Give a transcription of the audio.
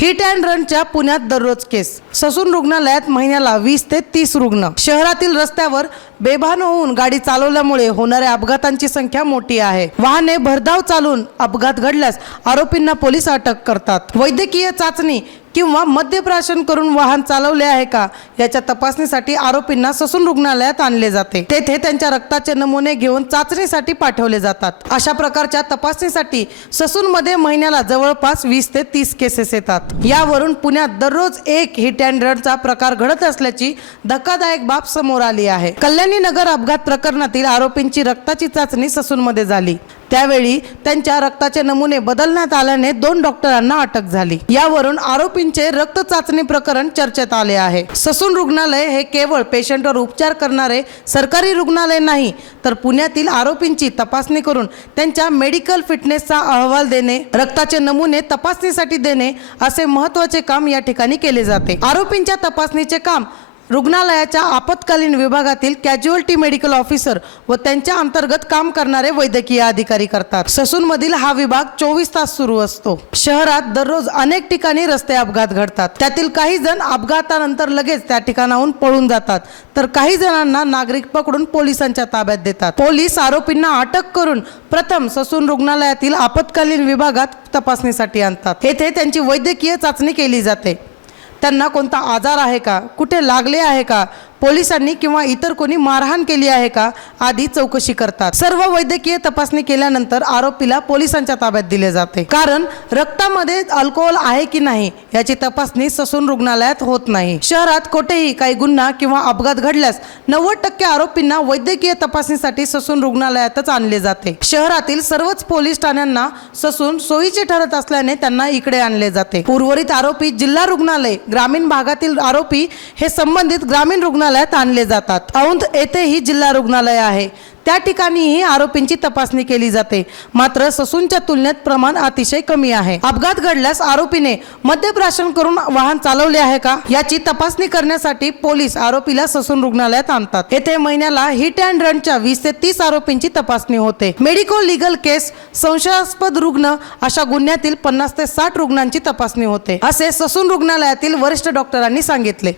Hit and रनच्या पुण्यात दररोज केस. Sassoon रुग्णालयात महिन्याला वीस ते तीस रुग्ण. शहरातील रस्त्यावर बेभान होऊन गाडी चालवल्यामुळे होणाऱ्या अपघातांची संख्या मोठी आहे. वाहने भरधाव चालून अपघात घडल्यास आरोपींना पोलीस अटक करतात. वैद्यकीय चाचणी किंवा मद्यप्राशन करून वाहन चालवले आहे का? याच्या तपासणीसाठी आरोपींना ससून रुग्णालयात आणले जाते. तेथे त्यांच्या रक्ताचे नमुने घेऊन चाचणीसाठी पाठवले जातात. अशा प्रकारच्या तपासणीसाठी ससून मध्ये महिन्याला जवळपास वीस ते तीस केसेस येतात. यावरून पुण्यात दररोज एक हिट अँड रनचा प्रकार घडत असल्याची धक्कादायक बाब समोर आली आहे. कल्याणी नगर अपघात प्रकरणातील आरोपींची रक्ताची चाचणी ससून मध्ये झाली. त्यावेळी त्यांच्या रक्ताचे नमुने बदलण्यात आल्याने दोन डॉक्टरांना अटक झाली. यावरून आरोपींचे रक्त चाचणी प्रकरण चर्चेत आले आहे. ससून रुग्णालय हे केवळ पेशंटवर उपचार करणारे सरकारी रुग्णालय नाही तर पुण्यातील आरोपींची तपासणी करून त्यांच्या मेडिकल फिटनेसचा अहवाल देणे रक्ताचे नमुने तपासणीसाठी देणे असे महत्त्वाचे काम या ठिकाणी केले जाते. आरोपींच्या तपासणीचे काम रुग्णालयाच्या आपत्कालीन विभागातील कॅज्युअल्टी मेडिकल ऑफिसर व त्यांच्या अंतर्गत काम करणारे वैद्यकीय अधिकारी करतात. ससूनमधील हा विभाग चोवीस तास सुरू असतो. शहरात दररोज अनेक ठिकाणी रस्ते अपघात घडतात. त्यातील काही जण अपघातानंतर लगेच त्या ठिकाणाहून पळून जातात. तर काही जणांना नागरिक पकडून पोलिसांच्या ताब्यात देतात. पोलीस आरोपींना अटक करून प्रथम ससून रुग्णालयातील आपत्कालीन विभागात तपासणीसाठी आणतात. येथे त्यांची वैद्यकीय चाचणी केली जाते. त्यांना कोणता आजार आहे का? कुठे लागले आहे का? पोलिसांनी किंवा इतर कोणी मारहाण केली आहे का आधी चौकशी करतात. सर्व वैद्यकीय तपासणी केल्यानंतर आरोपीला पोलिसांच्या ताब्यात दिले जाते. कारण रक्तामध्ये अल्कोहोल आहे की नाही याची तपासणी ससून रुग्णालयात होत नाही. शहरात कोठेही काही गुन्हा किंवा अपघात घडल्यास नव्वद टक्के आरोपींना वैद्यकीय तपासणीसाठी ससून रुग्णालयातच आणले जाते. शहरातील सर्वच पोलीस ठाण्यांना ससून सोयीचे ठरत असल्याने त्यांना इकडे आणले जाते. उर्वरित आरोपी जिल्हा रुग्णालय ग्रामीण भागातील आरोपी हे संबंधित ग्रामीण रुग्णालय रुग्णालयात आणले जातात. औंध येथेही जिल्हा रुग्णालय आहे. त्या ठिकाणीही आरोपींची तपासणी केली जाते. मात्र ससूनच्या तुलनेत प्रमाण अतिशय कमी आहे. अपघात घडल्यास आरोपीने मद्यप्राशन करून वाहन चालवले आहे का? याची तपासणी करण्यासाठी पोलीस आरोपीला ससून रुग्णालयात आणतात. येथे महिन्याला हिट अँड रनच्या वीस ते तीस आरोपींची तपासणी होते. मेडिको लिगल केस संशयास्पद रुग्ण अशा गुन्ह्यातील पन्नास ते साठ रुग्णांची तपासणी होते असे ससून रुग्णालयातील वरिष्ठ डॉक्टरांनी सांगितले.